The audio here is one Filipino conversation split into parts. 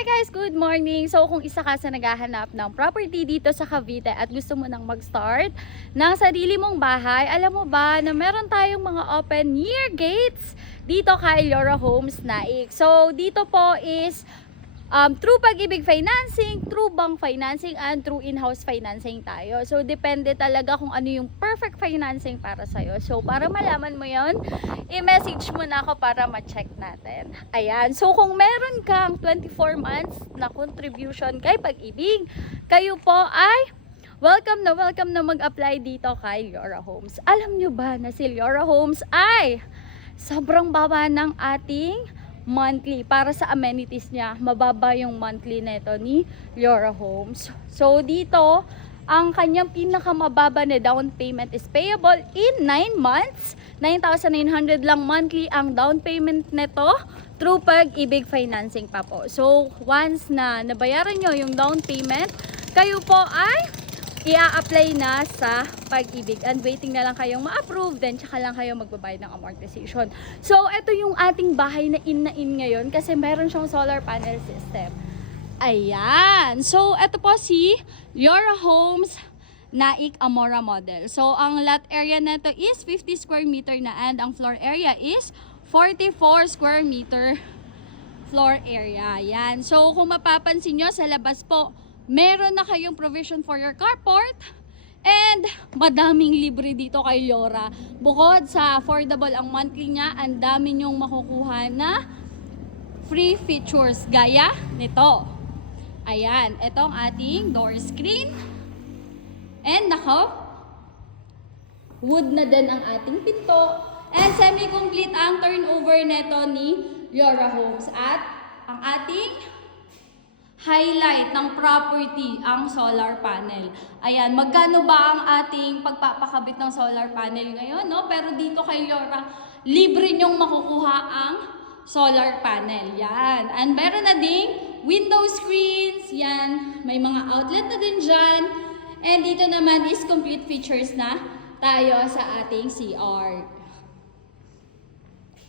Hi guys! Good morning! So kung isa ka sa naghahanap ng property dito sa Cavite at gusto mo nang mag-start ng sarili mong bahay, alam mo ba na meron tayong mga open year gates dito kay Llora Homes Naik. So dito po is through Pag-ibig financing, through bank financing, and through in-house financing tayo. So, depende talaga kung ano yung perfect financing para sa'yo. So, para malaman mo yon, i-message mo na ako para ma-check natin. Ayan. So, kung meron kang 24 months na contribution kay Pag-ibig, kayo po ay welcome na mag-apply dito kay Llora Homes. Alam nyo ba na si Llora Homes ay sobrang baba ng ating monthly para sa amenities niya. Mababa yung monthly neto ni Llora Homes. So dito, ang kanyang pinakamababa na down payment is payable in 9 months. 9,900 lang monthly ang down payment neto through Pag-ibig financing pa po. So once na nabayaran nyo yung down payment, kayo po ay i-apply na sa Pag-ibig and waiting na lang kayong ma-approve, then tsaka lang kayo magbabayad ng amortization. So ito yung ating bahay na in ngayon kasi meron siyang solar panel system. Ayan. So ito po si Llora Homes Naik Amora model. So ang lot area nito is 50 square meter na and ang floor area is 44 square meter floor area. Ayan. So kung mapapansin nyo sa labas po, meron na kayong provision for your carport and madaming libre dito kay Llora. Bukod sa affordable ang monthly niya, ang dami nyong makukuha na free features gaya nito. Ayan, ito ang ating door screen. And nako, wood na din ang ating pinto. And semi-complete ang turnover nito ni Llora Homes. At ang ating highlight ng property, ang solar panel. Ayan, magkano ba ang ating pagpapakabit ng solar panel ngayon, no? Pero dito kay Llora, libre nyong makukuha ang solar panel. Yan. And meron na ding window screens. Yan. May mga outlet na din dyan. And dito naman is complete features na tayo sa ating CR.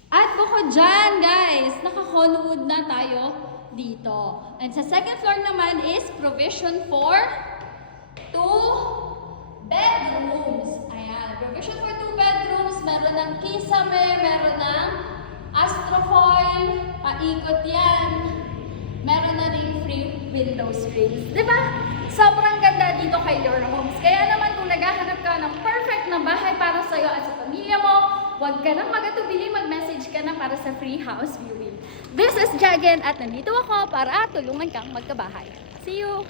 At bukod dyan, guys, naka-conwood na tayo dito. And sa second floor naman is provision for 2 bedrooms. Ayan, provision for 2 bedrooms. Meron ng kisame, meron ng astrofoil, paikot yan. Meron na rin free window screens. Diba? Sobrang ganda dito kay Llora Homes. Kaya naman kung naghahanap ka ng perfect na bahay para sa'yo at sa pamilya mo, huwag ka nang magatubili, mag-message ka na para sa free house viewing. This is Jagen at nandito ako para tulungan kang magkabahay. See you!